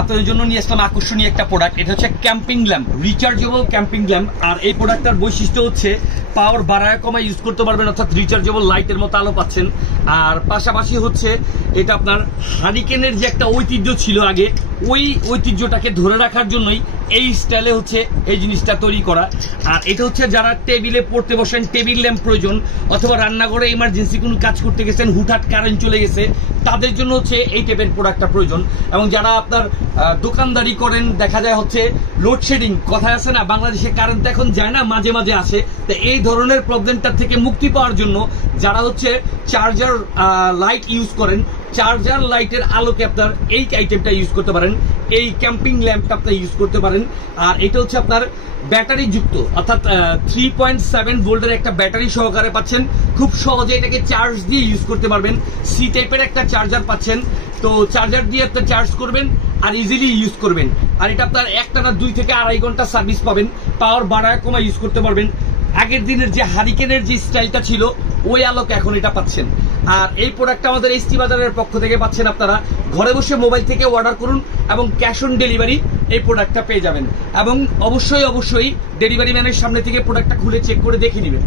আপনাদের জন্য নিয়ে আসলাম আকর্ষণীয় একটা প্রোডাক্ট। এটা হচ্ছে camping lamp, rechargeable camping lamp. আর এই প্রোডাক্টটার বৈশিষ্ট্য হচ্ছে পাওয়ার বাড়ায় কমায় ইউজ করতে পারবেন, অর্থাৎ রিচার্জেবল লাইটের মতো আলো পাচ্ছেন। আর পাশাপাশি হচ্ছে এটা আপনার হারিকেনের যে একটা ঐতিহ্য ছিল আগে, ওই ঐতিহ্যটাকে ধরে রাখার জন্যই এই স্টাইলে হচ্ছে এই জিনিসটা তৈরি করা। আর এটা হচ্ছে যারা টেবিলে পড়তে বসেন, টেবিল ল্যাম্প প্রয়োজন, অথবা রান্নাঘরে ইমার্জেন্সি কোনো কাজ করতে গেছেন, হুটহাট কারেন্ট চলে গেছে, তাদের জন্য হচ্ছে এই টাইপের প্রোডাক্টটা প্রয়োজন। এবং যারা আপনার দোকানদারি করেন, দেখা যায় হচ্ছে লোডশেডিং, কথায় আছে না বাংলাদেশে কারেন্ট এখন যায় না, মাঝে মাঝে আসে, তো এই ধরনের প্রবলেমটা থেকে মুক্তি পাওয়ার জন্য যারা হচ্ছে চার্জার লাইট ইউজ করেন, চার্জার লাইটের আলোকে আপনার এই আইটেমটা ইউজ করতে পারেন, এই ক্যাম্পিং ল্যাম্পটা আপনি ইউজ করতে পারেন। আর এটা হচ্ছে আপনার ব্যাটারি যুক্ত, অর্থাৎ 3.7 ভোল্টের একটা ব্যাটারি সহকারে পাচ্ছেন। খুব সহজে এটাকে চার্জ দিয়ে ইউজ করতে পারবেন। সি টাইপের একটা চার্জার পাচ্ছেন, তো চার্জার দিয়ে আপনি চার্জ করবেন আর ইজিলি ইউজ করবেন। আর এটা আপনার একটানা 2 থেকে আড়াই ঘন্টা সার্ভিস পাবেন, পাওয়ার বাড়ায় কমা ইউজ করতে পারবেন। আগের দিনের যে হারিকেনের যে স্টাইলটা ছিল, ওই আলোকে এখন এটা পাচ্ছেন। আর এই প্রোডাক্টটা আমাদের এসটি বাজারের পক্ষ থেকে পাচ্ছেন। আপনারা ঘরে বসে মোবাইল থেকে অর্ডার করুন এবং ক্যাশ অন ডেলিভারি এই প্রোডাক্টটা পেয়ে যাবেন। এবং অবশ্যই ডেলিভারি ম্যানের সামনে থেকে প্রোডাক্টটা খুলে চেক করে দেখে নেবেন।